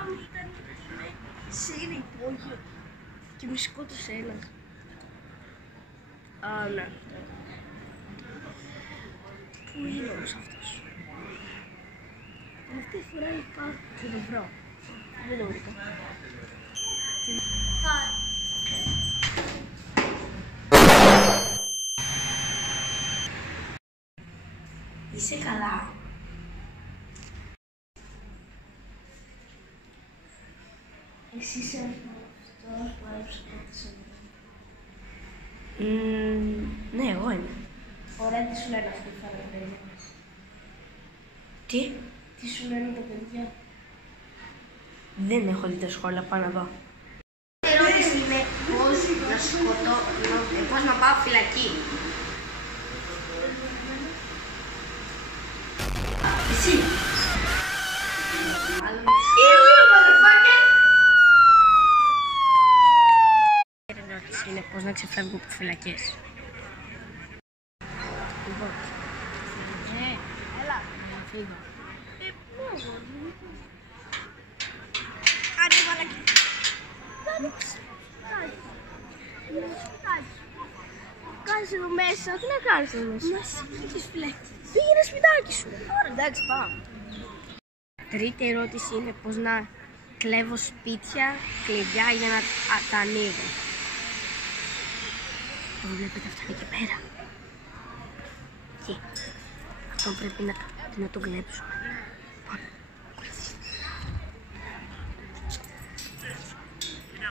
θυμάμαι ήταν σε ένα υπόγειο και με σκότωσε ένας. Α, ναι. Πού είναι όμως αυτός? Τελευταία φορά είπα θα το βρω. Δεν το βρήκα. Είσαι καλά? Εσύ είσαι αυτός που έγραψε κάτι σε ναι, εγώ είμαι. Ωραία, τι σου λένε αυτοί που φάνε τα παιδιά? Τι? Τι σου λένε τα παιδιά? Δεν έχω δει τα σχόλια, πάω να δω. Η ερώτηση είναι πώς να πάω φυλακή. Εσύ! Η ερώτηση είναι πώς να ξεφεύγω από φυλακές. Λοιπόν, έλα, να φύγω. Άντε μαλακή. Κάνεις εδώ μέσα, τι να κάνεις εδώ μέσα? Μας πήγες φυλακή. Πήγαινε σπιτάκι σου. Τώρα εντάξει, πάμε. Τρίτη ερώτηση είναι πώς να κλέβω σπίτια, κλειδιά για να τα ανοίγω. Το βλέπετε, αυτά είναι εκεί πέρα. Εκεί. Αυτό πρέπει να το κλέψω.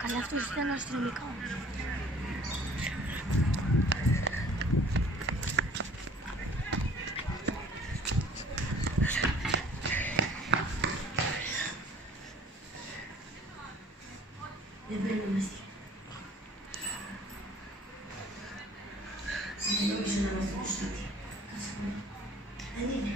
Καλά, αυτός ήταν αστυνομικός. Δεν μπαίνω μέσα. Δεν νομίζω να είμαστε στο σπίτι. Δεν είναι.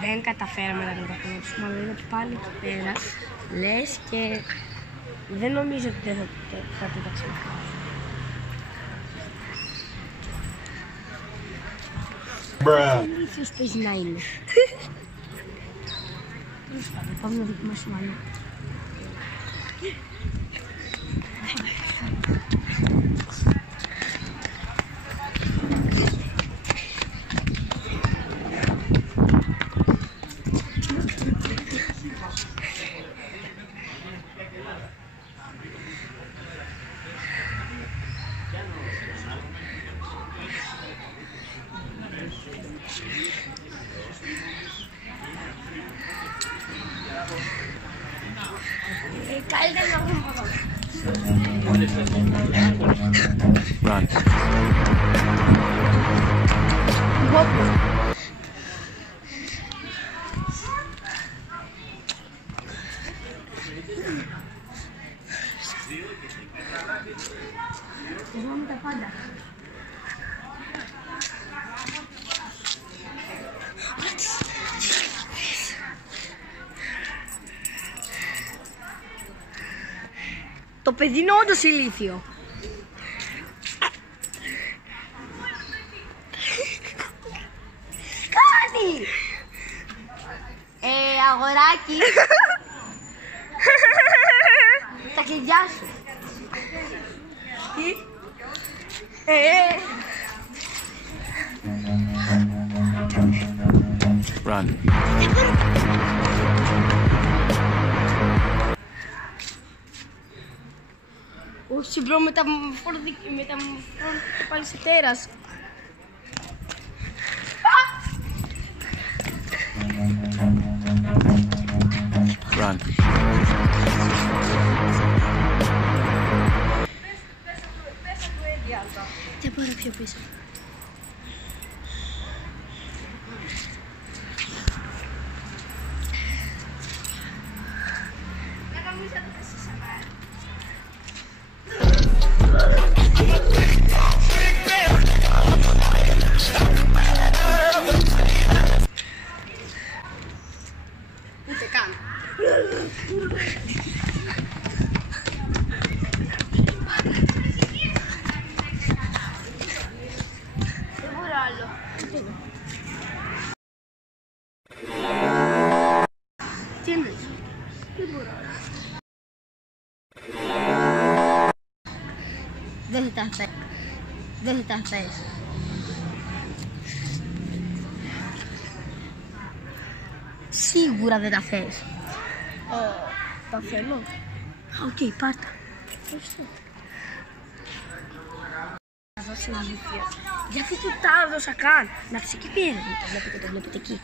Δεν καταφέραμε να τον καθαρίσουμε, αλλά είναι πάλι εκεί πέρα, λες, και δεν νομίζω ότι δεν θα το ξανακάνουμε. Τι ηλίθιος παίζει να είναι. Τέλος πάντων, πάμε να δοκιμάσουμε άλλο. Καλύτερα να βγούμε από εδώ. Run. Θυμάμαι τα πάντα. Το παιδί είναι όντως ηλίθιο. Κάνει! Αγοράκι. Τα κλειδιά σου. Τι? Run. Όχι μπρο, μεταμορφώνω και πάλι σε τέρας. Run. Δεν μπορώ πιο πίσω. Τι εννοείς? Δεν μπορώ. Δεν θα τα θες. Δεν θα τα θες. Σίγουρα δεν τα θες. Τα θέλω. Οκ, πάρτα. Ευχαριστώ. Θα δώσει ηλίθιο. Γιατί του τα έδωσα καν. Να ψεκεί πήρε. Το βλέπετε εκεί.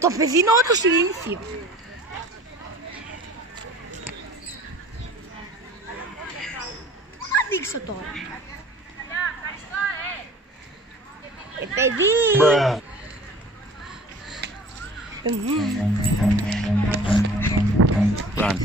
Το παιδί είναι όντως ηλίθιο. Να δείξω τώρα. Παιδί! Run.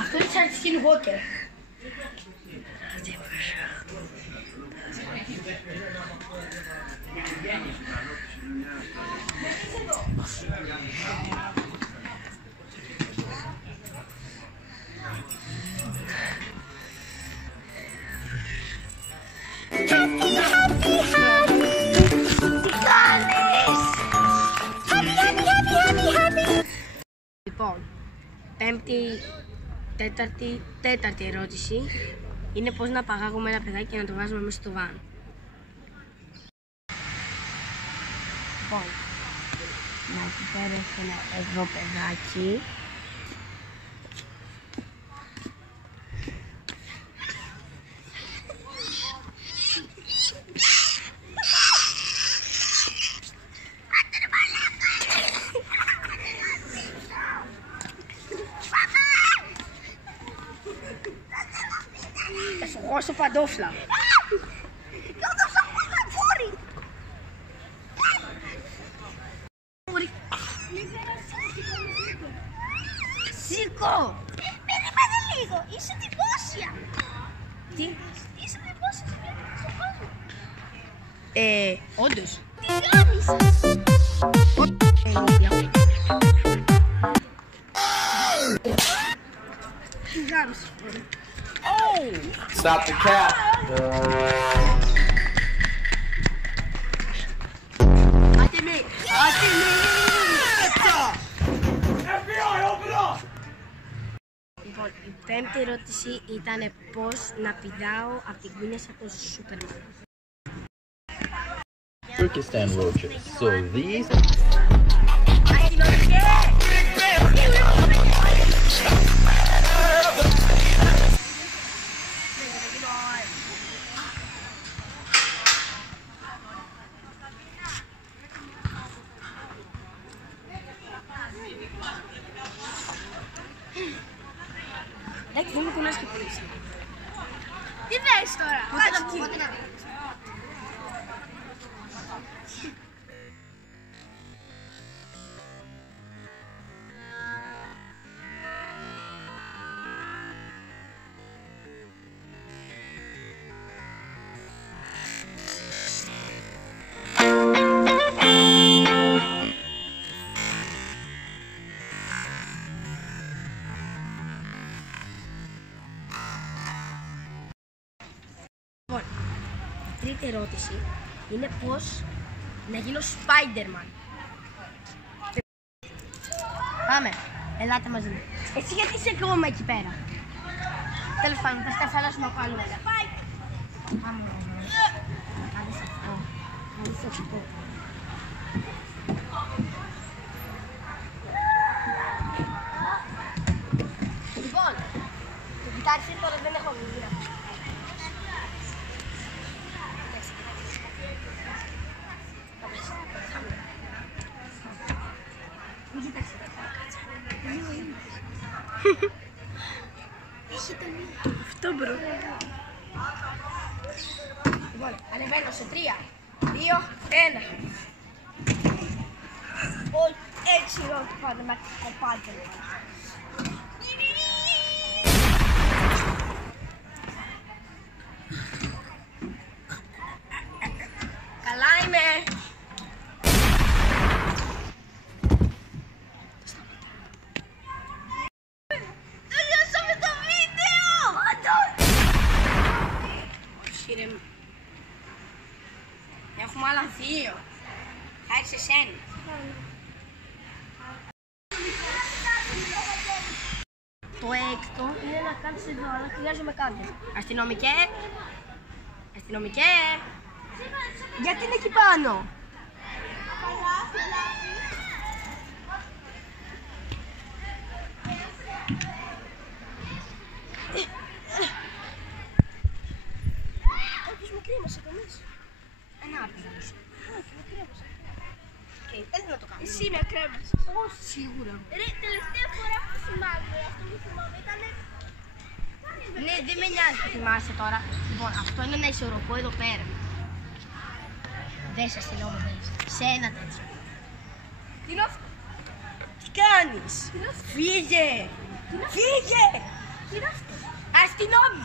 Αυτό είναι σαν τη Walker. Λοιπόν, τέταρτη ερώτηση είναι πώς να παγάγουμε ένα παιδάκι και να το βάζουμε μέσα στο βαν. Λοιπόν, να εκεί πέρα έχει ένα εδώ παιδάκι. Θα σου χώσω παντόφλα. Σήκω! Περίμενε λίγο, είσαι δημόσια. Τι? Είσαι δημόσια στο κόσμο. Όντως. Τι κάνεις? Τι κάνεις? Stop the cap. Άτε με! Άτε με! FBI, open up! Λοιπόν, η πέμπτη ερώτηση ήταν πώς να πηδάω από την κούνια σαν το Σούπερμαν. Turkestan roaches. So these. Εντάξει, δεν με κουνάς και πολύ. Τι θες τώρα? Κάτσε εκεί. Λοιπόν, η τρίτη ερώτηση είναι πώς να γίνω Spider-Man. Πάμε, ελάτε μαζί μου. Εσύ γιατί είσαι ακόμα εκεί πέρα? Τέλος πάντων, θα σταφαλάσουμε από άλλο. Πάμε. Άντε σε αυτό. Άντε σε αυτό. Λοιπόν, το κοιτάξτε τώρα δεν έχω βιβλία. Αυτό μπρο. Λοιπόν, ανεβαίνω σε 3, 2, 1. Όχι, έτσι όχι πάντα με κοπάτε. έχουμε άλλα 2. Θα έρθει εσένα. Το έκτο είναι να κάνεις εδώ, αλλά χρειάζομαι κάτι. Αστυνομικέ. Αστυνομικέ. Γιατί είναι εκεί πάνω. Κάποιος με κρέμασε κανείς. Ένα άπειρος. Όχι, με κρέμασε. Πες να το κάνεις. Εσύ με κρέμασες. Όχι σίγουρα. Ρε, τελευταία φορά που θυμάμαι, αυτό που θυμάμαι ήτανε... Ναι, δεν με νοιάζει που θυμάσαι τώρα. Λοιπόν, αυτό είναι ένα ισορροπό εδώ πέρα. Δες αστυνόμο, δες. Σε ένα τέτοιο. Τι είναι αυτό? Τι κάνεις. Τι είναι αυτό? Φύγε. Φύγε. Τι είναι αυτό? Αστυνόμη.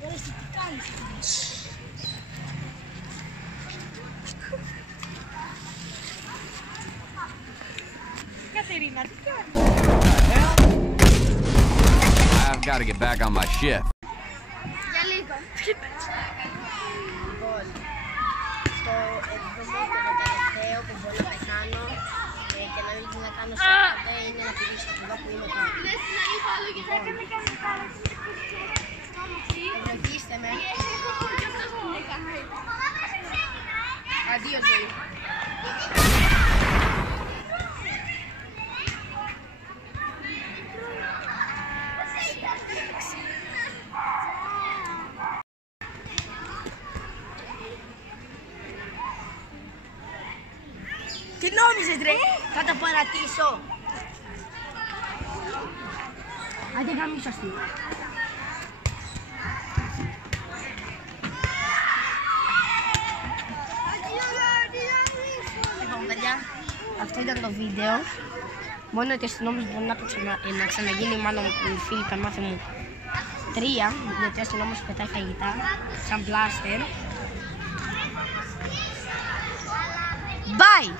Ρε, εσύ τι κάνεις? Κατερίνα, τι κάνεις? I've got to get back on my shift. Για λίγο. Λοιπόν, στο έβδομο και το τελευταίο που μπορώ να πεθάνω και να μην να κάνω σε ποτέ είναι να πηγήσω από εδώ που είμαι τώρα. Λες να είχα άλλο γιατί έκανε κανένα πάρα. Ευλογήστε με. Και αυτός τον έκανε. Αντίο ζωή. Τι νόμιζες ρε, θα τα παρατήσω. Άντε γαμίσω αυτή. Λοιπόν παιδιά, αυτό ήταν το βίντεο. Μόνο ότι ο αστυνόμος μπορεί να ξαναγίνει, μάλλον οι φίλοι θα μάθει μου 3, γιατί ο αστυνόμος πετάει φαγητά, σαν πλάστερ. Bye!